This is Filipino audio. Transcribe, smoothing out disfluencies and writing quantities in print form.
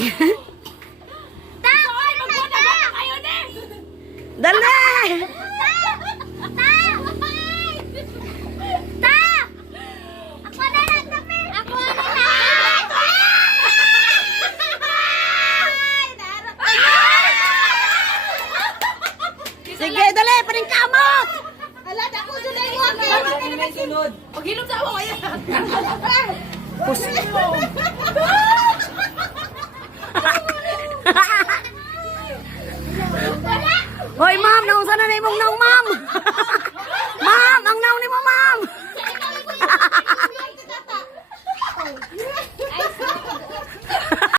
Ta! Magpunta ba na kayo na? Dali! Ta! Ta! Ako na lang kami! Ako na lang! Sige, dali! Paningka mo! Alat ako dyan ay huwag! Paghilom sa ako kaya. Pus.